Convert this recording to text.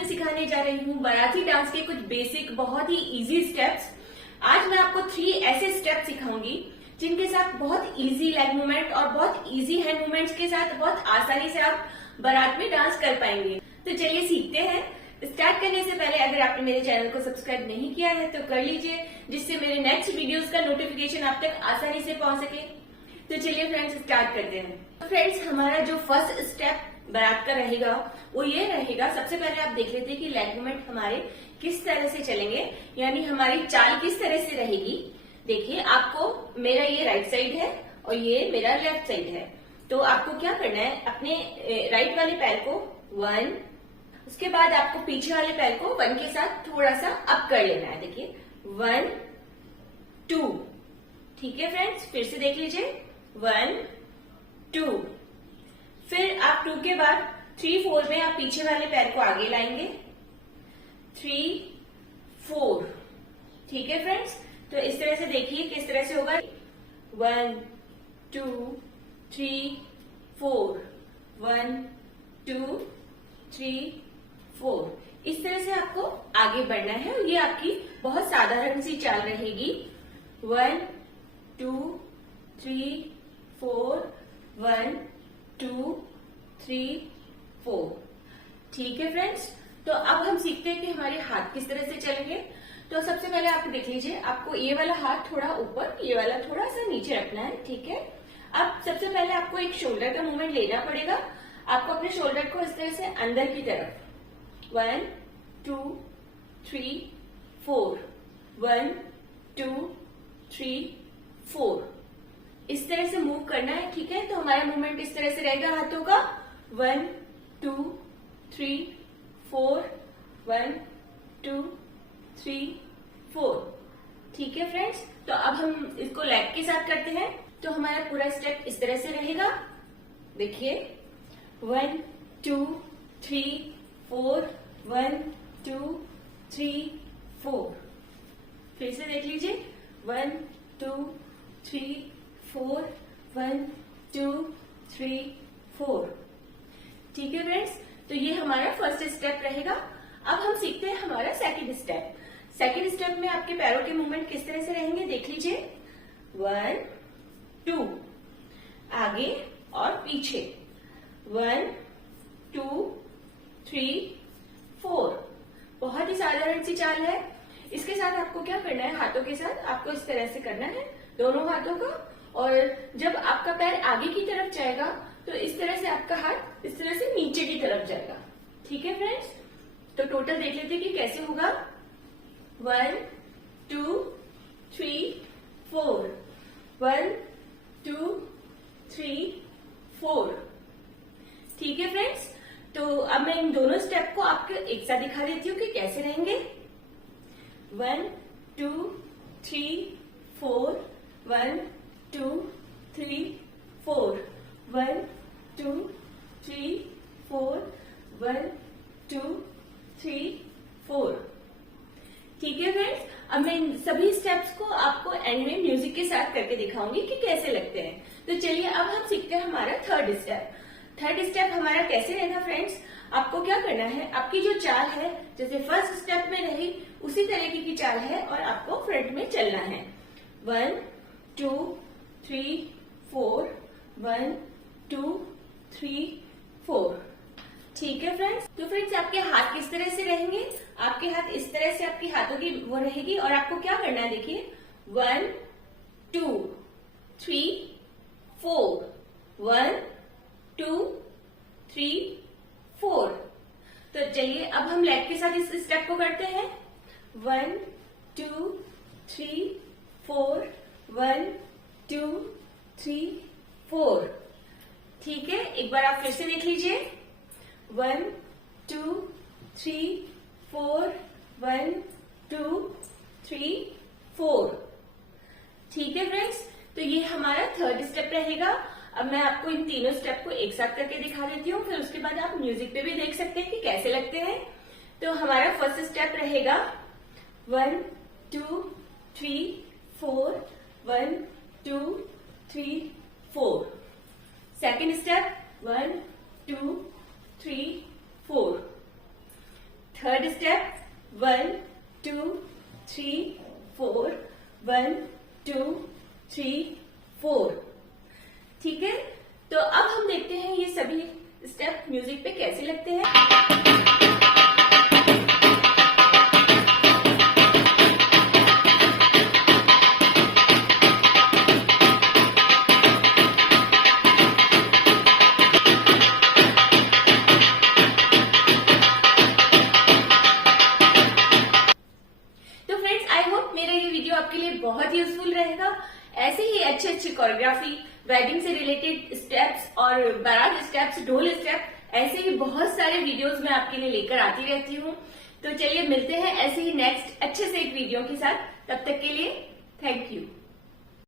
में सिखाने जा रही हूँ बाराती डांस के कुछ बेसिक बहुत ही इजी स्टेप्स। आज मैं आपको 3 ऐसे स्टेप सिखाऊंगी जिनके साथ बहुत इजी लेग मूवमेंट और बहुत इजी हैंड मूवमेंट्स के साथ बहुत आसानी से आप बारात में डांस कर पाएंगे। तो चलिए सीखते हैं। स्टार्ट करने से पहले अगर आपने मेरे चैनल को सब्सक्राइब नहीं किया है तो कर लीजिए, जिससे मेरे नेक्स्ट वीडियोस का नोटिफिकेशन आप तक आसानी से पहुंच सके। तो चलिए फ्रेंड्स स्टार्ट करते हैं। तो फ्रेंड्स हमारा जो फर्स्ट स्टेप बारात का रहेगा वो ये रहेगा, सबसे पहले आप देख लेते हैं कि लेग मूवमेंट हमारे किस तरह से चलेंगे, यानी हमारी चाल किस तरह से रहेगी। देखिए आपको मेरा ये राइट साइड है और ये मेरा लेफ्ट साइड है। तो आपको क्या करना है, अपने राइट वाले पैर को 1, उसके बाद आपको पीछे वाले पैर को 1 के साथ थोड़ा सा अप कर लेना है। देखिए 1 2, ठीक है फ्रेंड्स, फिर से देख लीजिए 1 2, फिर आप 2 के बाद 3 4 में आप पीछे वाले पैर को आगे लाएंगे 3 4, ठीक है फ्रेंड्स। तो इस तरह से देखिए किस तरह से होगा 1 2 3 4 1 2 3 4। इस तरह से आपको आगे बढ़ना है और ये आपकी बहुत साधारण सी चाल रहेगी। 1 2 3 4 1 2 3 4, ठीक है फ्रेंड्स। तो अब हम सीखते हैं कि हमारे हाथ किस तरह से चलेंगे। तो सबसे पहले आप देख लीजिए, आपको ये वाला हाथ थोड़ा ऊपर, ये वाला थोड़ा सा नीचे रखना है, ठीक है। अब सबसे पहले आपको एक शोल्डर का मूवमेंट लेना पड़ेगा। आपको अपने शोल्डर को इस तरह से अंदर की तरफ 1 2 3 4 1 2 3 4 इस तरह से मूव करना है, ठीक है। तो हमारा मूवमेंट इस तरह से रहेगा हाथों का 1 2 3 4 1 2 3 4, ठीक है फ्रेंड्स। तो अब हम इसको लेग के साथ करते हैं। तो हमारा पूरा स्टेप इस तरह से रहेगा। देखिए 1 2 3 4 1 2 3 4, फिर से देख लीजिए 1 2 3 4 1 2 3 4, ठीक है फ्रेंड्स। तो ये हमारा फर्स्ट स्टेप रहेगा। अब हम सीखते हैं हमारा सेकंड स्टेप। सेकंड स्टेप में आपके पैरों के मूवमेंट किस तरह से रहेंगे, देख लीजिए 1 2, आगे और पीछे 1 2 3 4। बहुत ही साधारण सी चाल है। इसके साथ आपको क्या करना है, हाथों के साथ आपको इस तरह से करना है दोनों हाथों का, और जब आपका पैर आगे की तरफ जाएगा तो इस तरह से आपका हाथ इस तरह से नीचे की तरफ जाएगा, ठीक है फ्रेंड्स। तो टोटल देख लेते हैं कि कैसे होगा 1 2 3 4 1 2 3 4, ठीक है फ्रेंड्स। तो अब मैं इन दोनों स्टेप को आपको एक साथ दिखा देती हूँ कि कैसे रहेंगे। 1 2 3 4 1 2 3 4 1 2 3 4 1 2 3 4, ठीक है फ्रेंड्स। अब मैं इन सभी स्टेप्स को आपको एंड में म्यूजिक के साथ करके दिखाऊंगी कि कैसे लगते हैं। तो चलिए अब हम सीखते हैं हमारा थर्ड स्टेप। थर्ड स्टेप हमारा कैसे रहेगा फ्रेंड्स, आपको क्या करना है, आपकी जो चाल है जैसे फर्स्ट स्टेप में रही उसी तरीके की चाल है और आपको फ्रंट में चलना है 1 2 3 4 1 2 3 4, ठीक है फ्रेंड्स। तो फ्रेंड्स आपके हाथ किस तरह से रहेंगे, आपके हाथ इस तरह से आपके हाथों की वो रहेगी और आपको क्या करना है, देखिए 1 2 3 4 1 2 3 4। तो चलिए अब हम लेग के साथ इस स्टेप को करते हैं 1 2 3 4 1 2 3 4, ठीक है। एक बार आप फिर से देख लीजिए 1 2 3 4 1 2 3 4, ठीक है फ्रेंड्स। तो ये हमारा थर्ड स्टेप रहेगा। अब मैं आपको इन तीनों स्टेप को एक साथ करके दिखा देती हूँ, फिर उसके बाद आप म्यूजिक पे भी देख सकते हैं कि कैसे लगते हैं। तो हमारा फर्स्ट स्टेप रहेगा 1 2 3 4 1 2 3 4। Second step 1 2 3 4। Third step 1 2 3 4 1 2 3 4। ठीक है, तो अब हम देखते हैं ये सभी स्टेप म्यूजिक पे कैसे लगते हैं। मेरा ये वीडियो आपके लिए बहुत यूजफुल रहेगा। ऐसे ही अच्छे अच्छे कोरियोग्राफी, वेडिंग से रिलेटेड स्टेप्स और बारात स्टेप्स, ढोल स्टेप, ऐसे ही बहुत सारे वीडियोस मैं आपके लिए लेकर आती रहती हूँ। तो चलिए मिलते हैं ऐसे ही नेक्स्ट अच्छे से एक वीडियो के साथ। तब तक के लिए थैंक यू।